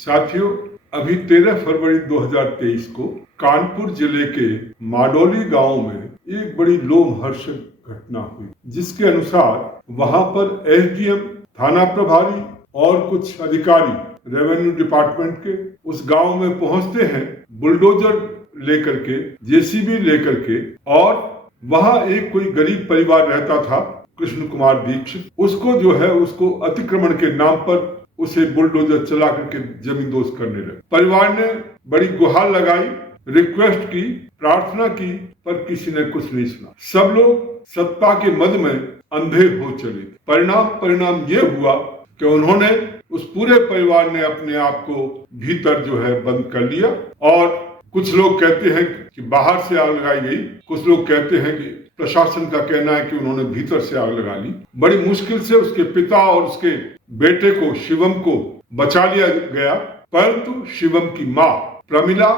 साथियों, अभी 13 फरवरी 2023 को कानपुर जिले के माडोली गांव में एक बड़ी लोमहर्षक घटना हुई, जिसके अनुसार वहां पर एसडीएम, थाना प्रभारी और कुछ अधिकारी रेवेन्यू डिपार्टमेंट के उस गांव में पहुंचते हैं बुलडोजर लेकर के, जेसीबी लेकर के, और वहां एक कोई गरीब परिवार रहता था, कृष्ण कुमार दीक्षित। उसको जो है उसको अतिक्रमण के नाम पर उसे बुलडोजर चला करके जमींदोज करने लगे। परिवार ने बड़ी गुहार लगाई, रिक्वेस्ट की, प्रार्थना की, पर किसी ने कुछ नहीं सुना। सब लोग सत्ता के मद में अंधे हो चले। परिणाम ये हुआ कि उन्होंने, उस पूरे परिवार ने अपने आप को भीतर जो है बंद कर लिया। और कुछ लोग कहते हैं कि बाहर से आग लगाई गई, कुछ लोग कहते हैं कि प्रशासन का कहना है कि उन्होंने भीतर से आग लगा ली। बड़ी मुश्किल से उसके पिता और उसके बेटे को, शिवम को, बचा लिया गया, परंतु शिवम की मां प्रमिला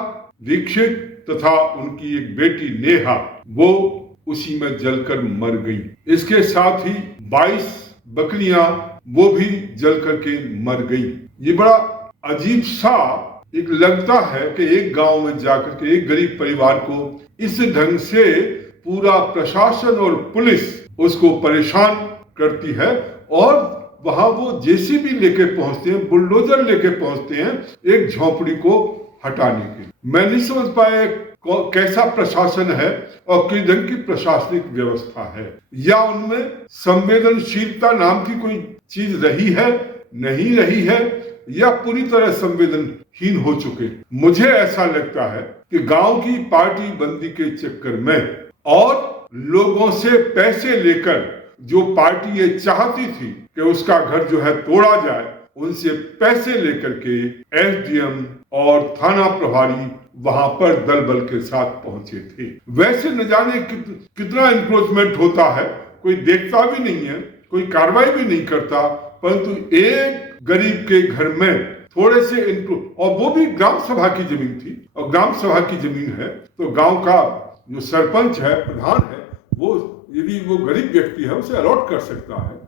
दीक्षित तथा उनकी एक बेटी नेहा, वो उसी में जलकर मर गई। इसके साथ ही 22 बकरियां वो भी जल करके मर गई। ये बड़ा अजीब सा एक लगता है कि एक गांव में जाकर के एक गरीब परिवार को इस ढंग से पूरा प्रशासन और पुलिस उसको परेशान करती है, और वहां वो जेसीबी लेके पहुंचते हैं, बुलडोजर लेके पहुंचते हैं एक झोपड़ी को हटाने के। मैं नहीं समझ पाया कैसा प्रशासन है और किस ढंग की प्रशासनिक व्यवस्था है, या उनमें संवेदनशीलता नाम की कोई चीज रही है, नहीं रही है, या पूरी तरह संवेदनहीन हो चुके। मुझे ऐसा लगता है कि गांव की पार्टी बंदी के चक्कर में और लोगों से पैसे लेकर जो पार्टी ये चाहती थी कि उसका घर जो है तोड़ा जाए, उनसे पैसे लेकर के एसडीएम और थाना प्रभारी वहां पर दल बल के साथ पहुंचे थे। वैसे न जाने कितना इंक्रोचमेंट होता है, कोई देखता भी नहीं है, कोई कार्रवाई भी नहीं करता, परंतु एक गरीब के घर में थोड़े से और वो भी ग्राम सभा की जमीन थी, और ग्राम सभा की जमीन है तो गांव का जो सरपंच है, प्रधान है, वो यदि वो गरीब व्यक्ति है उसे अलॉट कर सकता है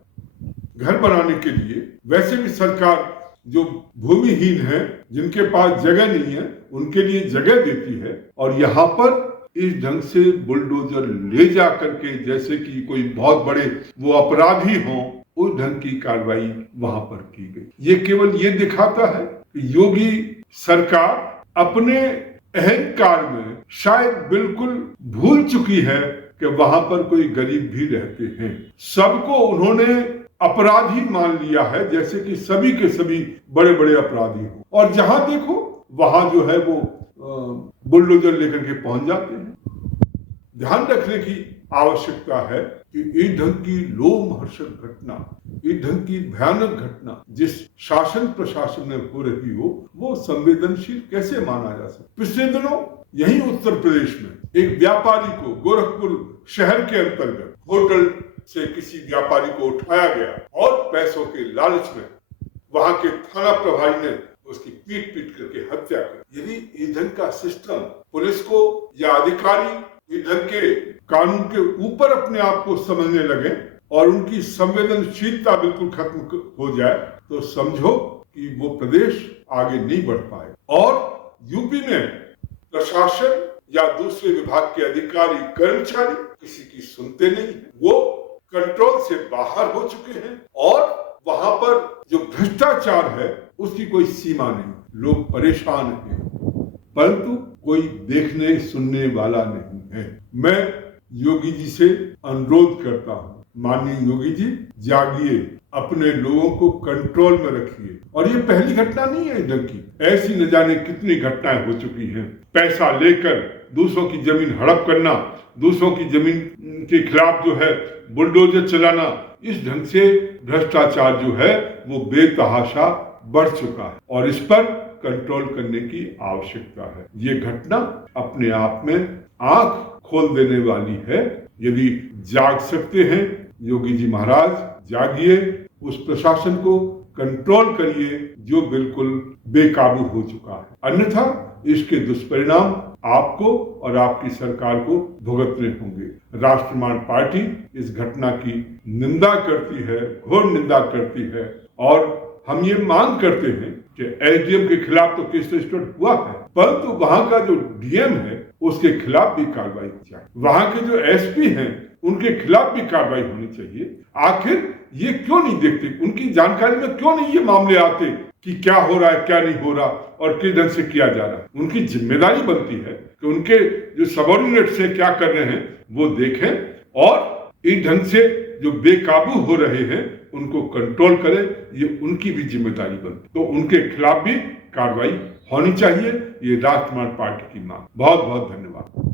घर बनाने के लिए। वैसे भी सरकार जो भूमिहीन है, जिनके पास जगह नहीं है, उनके लिए जगह देती है, और यहाँ पर इस ढंग से बुलडोजर ले जा करके जैसे कि कोई बहुत बड़े वो अपराधी हों, उस ढंग की कार्रवाई वहां पर की गई। ये केवल ये दिखाता है कि योगी सरकार अपने अहंकार में शायद बिल्कुल भूल चुकी है कि वहां पर कोई गरीब भी रहते हैं। सबको उन्होंने अपराधी मान लिया है, जैसे कि सभी के सभी बड़े बड़े अपराधी हो, और जहां देखो वहां जो है वो बुलडोजर लेकर के पहुंच जाते हैं। ध्यान रखने की आवश्यकता है कि इस ढंग की लोमहर्षक घटना, इस ढंग की भयानक घटना जिस शासन प्रशासन में हो रही हो, वो संवेदनशील कैसे माना जा सकता। पिछले दिनों यही उत्तर प्रदेश में एक व्यापारी को गोरखपुर शहर के अंतर्गत होटल से किसी व्यापारी को उठाया गया और पैसों के लालच में वहां के थाना प्रभारी ने उसकी पीट करके हत्या कर। यदि इस ढंग का सिस्टम पुलिस को या अधिकारी इस ढंग के कानून के ऊपर अपने आप को समझने लगे और उनकी संवेदनशीलता बिल्कुल खत्म हो जाए, तो समझो कि वो प्रदेश आगे नहीं बढ़ पाए। और यूपी में प्रशासन या दूसरे विभाग के अधिकारी कर्मचारी किसी की सुनते नहीं, वो कंट्रोल से बाहर हो चुके हैं, और वहां पर जो भ्रष्टाचार है उसकी कोई सीमा नहीं। लोग परेशान हैं, परंतु कोई देखने सुनने वाला नहीं है। मैं योगी जी से अनुरोध करता हूं, माननीय योगी जी, जागिए, अपने लोगों को कंट्रोल में रखिए। और ये पहली घटना नहीं है इधर की, ऐसी न जाने कितनी घटनाएं हो चुकी हैं। पैसा लेकर दूसरों की जमीन हड़प करना, दूसरों की जमीन के खिलाफ जो है बुलडोजर चलाना, इस ढंग से भ्रष्टाचार जो है वो बेतहाशा बढ़ चुका है, और इस पर कंट्रोल करने की आवश्यकता है। ये घटना अपने आप में आंख खोल देने वाली है। यदि जाग सकते हैं योगी जी महाराज, जागिए, उस प्रशासन को कंट्रोल करिए जो बिल्कुल बेकाबू हो चुका है, अन्यथा इसके दुष्परिणाम आपको और आपकी सरकार को भुगतने होंगे। राष्ट्रवादी पार्टी इस घटना की निंदा करती है, घोर निंदा करती है, और हम ये मांग करते हैं कि एसडीएम के खिलाफ तो केस रजिस्टर्ड हुआ है, परंतु वहां का जो डीएम है उसके खिलाफ भी कार्रवाई होनी चाहिए, वहां के जो एसपी हैं उनके खिलाफ भी कार्रवाई होनी चाहिए। आखिर ये क्यों नहीं देखते, उनकी जानकारी में क्यों नहीं ये मामले आते कि क्या हो रहा है क्या नहीं हो रहा और किस ढंग से किया जा रहा है। उनकी जिम्मेदारी बनती है कि उनके जो सबऑर्डिनेट्स हैं क्या कर रहे हैं वो देखें और इस ढंग से जो बेकाबू हो रहे हैं उनको कंट्रोल करें, ये उनकी भी जिम्मेदारी बनती है। तो उनके खिलाफ भी कार्रवाई होनी चाहिए, ये राष्ट्रवादी पार्टी की मांग। बहुत बहुत धन्यवाद।